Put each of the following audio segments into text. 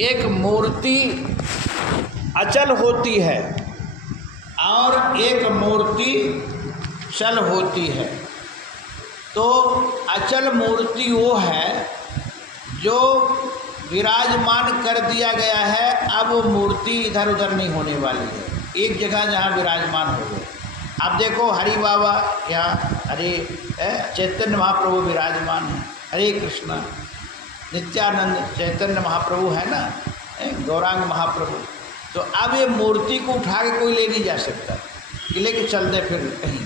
एक मूर्ति अचल होती है और एक मूर्ति चल होती है। तो अचल मूर्ति वो है जो विराजमान कर दिया गया है, अब वो मूर्ति इधर उधर नहीं होने वाली है, एक जगह जहाँ विराजमान हो गए। आप देखो हरि बाबा यहाँ हरे चैतन्य महाप्रभु विराजमान है, हरे कृष्णा नित्यानंद चैतन्य महाप्रभु है ना, गौरांग महाप्रभु। तो अब ये मूर्ति को उठा के कोई ले नहीं जा सकता कि लेके चल दे फिर कहीं।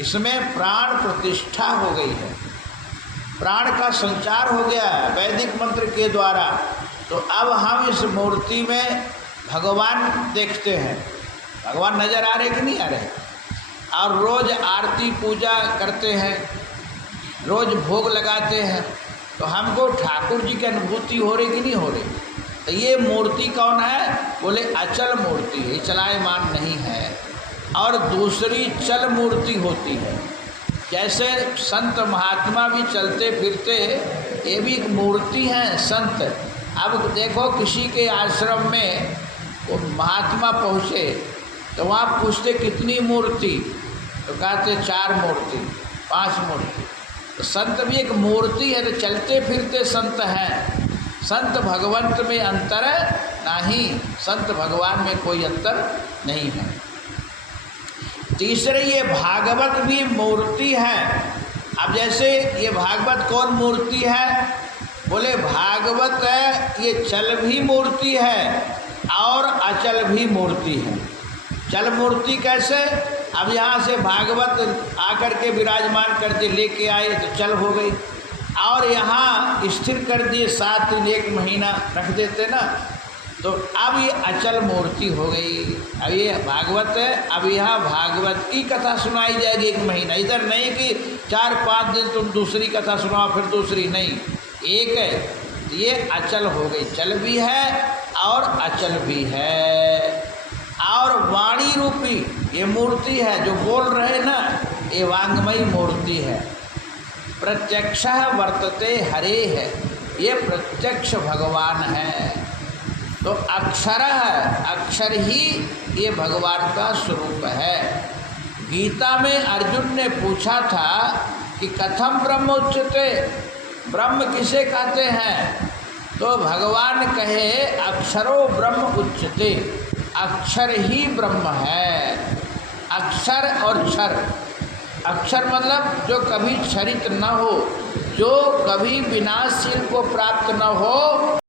इसमें प्राण प्रतिष्ठा हो गई है, प्राण का संचार हो गया है वैदिक मंत्र के द्वारा। तो अब हम इस मूर्ति में भगवान देखते हैं, भगवान नज़र आ रहे कि नहीं आ रहे। और रोज़ आरती पूजा करते हैं, रोज़ भोग लगाते हैं, तो हमको ठाकुर जी की अनुभूति हो रही कि नहीं हो रही। तो ये मूर्ति कौन है, बोले अचल मूर्ति है, चलायमान नहीं है। और दूसरी चल मूर्ति होती है, जैसे संत महात्मा भी चलते फिरते, ये भी एक मूर्ति हैं संत। अब देखो किसी के आश्रम में वो महात्मा पहुँचे तो वहाँ पूछते कितनी मूर्ति, तो कहते 4 मूर्ति 5 मूर्ति। तो संत भी एक मूर्ति है, तो चलते फिरते संत हैं। संत भगवंत में अंतर नहीं, संत भगवान में कोई अंतर नहीं है। तीसरे ये भागवत भी मूर्ति है। अब जैसे ये भागवत कौन मूर्ति है, बोले भागवत है ये चल भी मूर्ति है और अचल भी मूर्ति है। चल मूर्ति कैसे, अब यहाँ से भागवत आकर के विराजमान करके लेके आए तो चल हो गई, और यहाँ स्थिर कर दिए 7 दिन 1 महीना रख देते ना, तो अब ये अचल मूर्ति हो गई। अब ये भागवत है, अब यहाँ भागवत की कथा सुनाई जाएगी 1 महीना, इधर नहीं कि 4-5 दिन तुम दूसरी कथा सुनाओ फिर दूसरी, नहीं, एक है। ये अचल हो गई, चल भी है और अचल भी है। और वाणी रूपी ये मूर्ति है, जो बोल रहे ना, ये वांगमयी मूर्ति है। प्रत्यक्ष वर्तते हरे है, ये प्रत्यक्ष भगवान है। तो अक्षर है, अक्षर ही ये भगवान का स्वरूप है। गीता में अर्जुन ने पूछा था कि कथम ब्रह्म उच्यते, ब्रह्म किसे कहते हैं, तो भगवान कहे अक्षरो ब्रह्म उच्यते, अक्षर ही ब्रह्म है। अक्षर और क्षर, अक्षर मतलब जो कभी क्षरित न हो, जो कभी विनाशशील को प्राप्त न हो,